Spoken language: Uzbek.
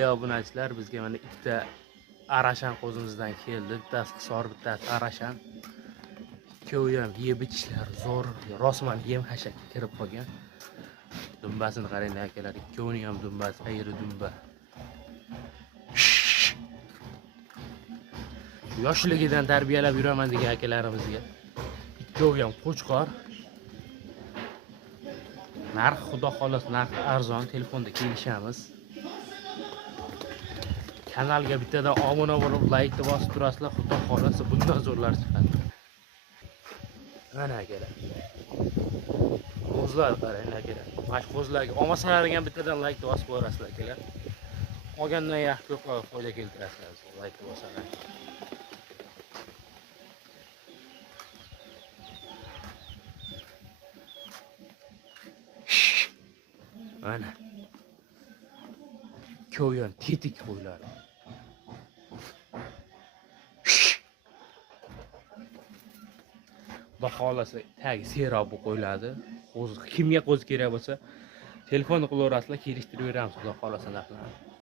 Obunachilar, bizga mana ikkita arashan qo'zimizdan keldi. Bittasi hisor, bittasi arashan. Ikkovi ham yeb ichishlar zo'r. Rosman yem hashakka kirib qolgan. Dumbasini qaranglar akalar, ikkovining ham dumbasi ayri dumba. Yoshligidan tarbiyalab yuraman degan akalarimizga. Ikkovi ham qo'chqor. Narx xudo xolos, narx arzon, telefonda kelishamiz. Kanalga bittadan obuna bo'lib, like bosib turasizlar, xudo xolasa bundan zo'rlar chiqadi. Mana akalar. Qo'zlar qaranglar akalar. Mana qo'zlarga olmasalar ham bittadan like bosib qo'yasizlar akalar. Olgandan yaxshi ko'p foyda keltirasizlar, like bossalar. Mana. Ko'yan tetik qo'ylar. Xudo xolasa tagi serob qo'yiladi. Kimga qo'z kerak bo'lsa, telefonni qilaverasizlar, kelishtirib beramiz, xudo xolasa narxlarni.